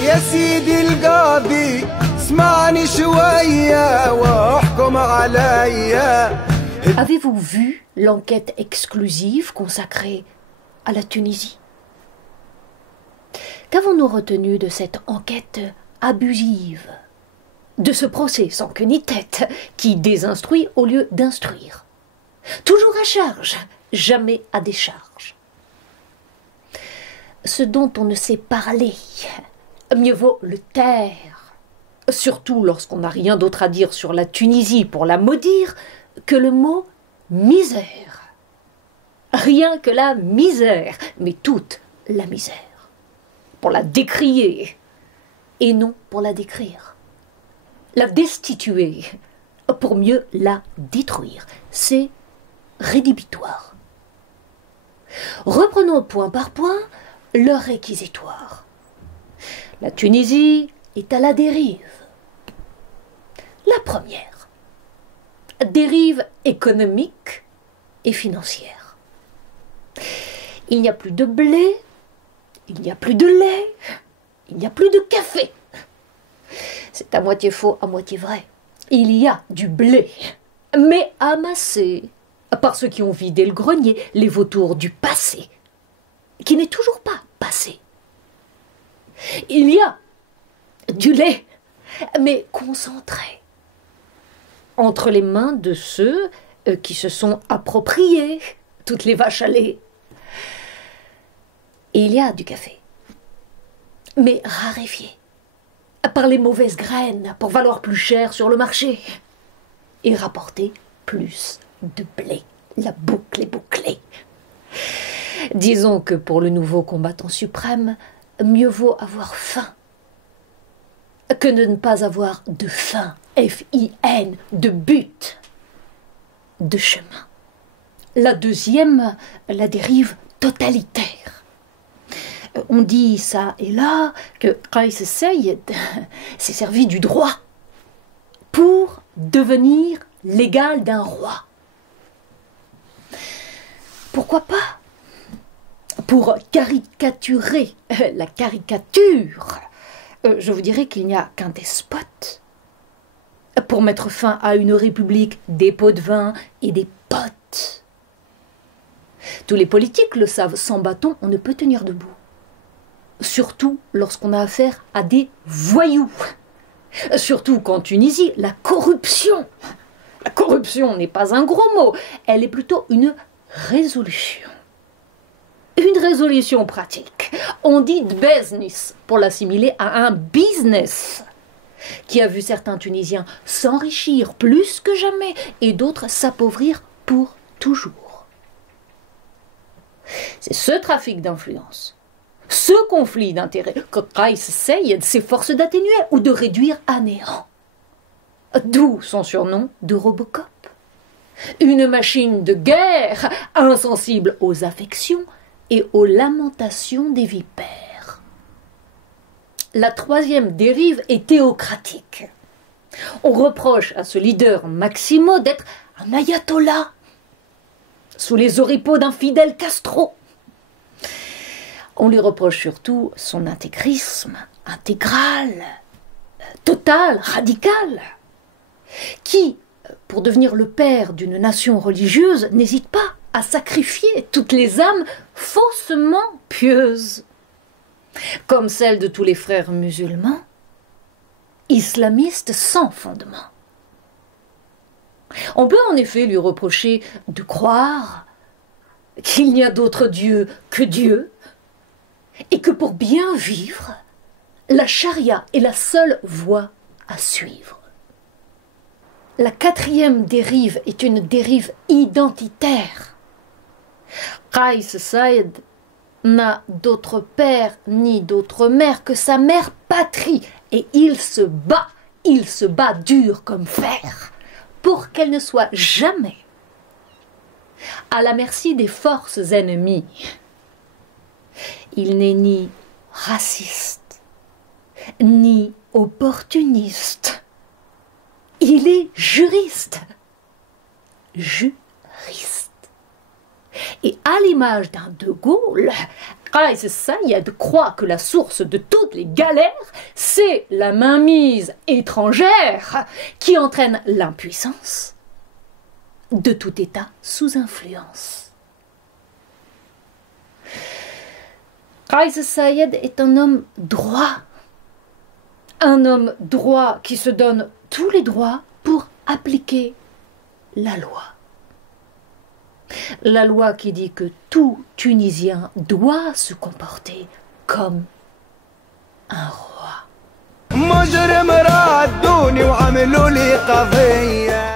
يا سيدي القاضي اسمعني شوية واحكم عليا. Avez-vous vu l'enquête exclusive consacrée à la Tunisie? Qu'avons-nous retenu de cette enquête abusive, de ce procès sans queue ni tête qui désinstruit au lieu d'instruire? Toujours à charge, jamais à décharge. Ce dont on ne sait parler, mieux vaut le taire, surtout lorsqu'on n'a rien d'autre à dire sur la Tunisie pour la maudire que le mot misère. Rien que la misère, mais toute la misère, pour la décrier et non pour la décrire. La destituer pour mieux la détruire, c'est rédhibitoire. Reprenons point par point le réquisitoire. La Tunisie est à la dérive. La première, dérive économique et financière. Il n'y a plus de blé, il n'y a plus de lait, il n'y a plus de café. C'est à moitié faux, à moitié vrai. Il y a du blé, mais amassé par ceux qui ont vidé le grenier, les vautours du passé, qui n'est toujours pas passé. Il y a du lait, mais concentré, entre les mains de ceux qui se sont appropriés toutes les vaches à lait. Et il y a du café, mais raréfié, par les mauvaises graines pour valoir plus cher sur le marché et rapporter plus de blé. La boucle est bouclée. Disons que pour le nouveau combattant suprême, mieux vaut avoir faim que de ne pas avoir de fin, F-I-N, de but, de chemin. La deuxième, la dérive totalitaire. On dit ça et là que Kais Saied s'est servi du droit pour devenir l'égal d'un roi. Pourquoi pas? Pour caricaturer la caricature, je vous dirais qu'il n'y a qu'un despote pour mettre fin à une république des pots de vin et des potes. Tous les politiques le savent, sans bâton, on ne peut tenir debout. Surtout lorsqu'on a affaire à des voyous. Surtout qu'en Tunisie, la corruption n'est pas un gros mot, elle est plutôt une résolution. Une résolution pratique. On dit business pour l'assimiler à un business qui a vu certains Tunisiens s'enrichir plus que jamais et d'autres s'appauvrir pour toujours. C'est ce trafic d'influence, ce conflit d'intérêts que Kais Saied s'efforce d'atténuer ou de réduire à néant. D'où son surnom de Robocop. Une machine de guerre insensible aux affections et aux lamentations des vipères. La troisième dérive est théocratique. On reproche à ce leader Maximo d'être un ayatollah, sous les oripeaux d'un Fidel Castro. On lui reproche surtout son intégrisme intégral, total, radical, qui, pour devenir le père d'une nation religieuse, n'hésite pas à sacrifier toutes les âmes faussement pieuses, comme celles de tous les frères musulmans, islamistes sans fondement. On peut en effet lui reprocher de croire qu'il n'y a d'autre Dieu que Dieu, et que pour bien vivre, la charia est la seule voie à suivre. La quatrième dérive est une dérive identitaire. Kais Saied n'a d'autre père ni d'autre mère que sa mère patrie, et il se bat dur comme fer, pour qu'elle ne soit jamais à la merci des forces ennemies. Il n'est ni raciste, ni opportuniste. Il est juriste. Juriste. Et à l'image d'un De Gaulle, Qaïs Saïed croit que la source de toutes les galères, c'est la mainmise étrangère qui entraîne l'impuissance de tout État sous influence. Qaïs Saïed est un homme droit qui se donne tous les droits pour appliquer la loi. La loi qui dit que tout Tunisien doit se comporter comme un roi. مجرم ردوني وعملوا لي قضية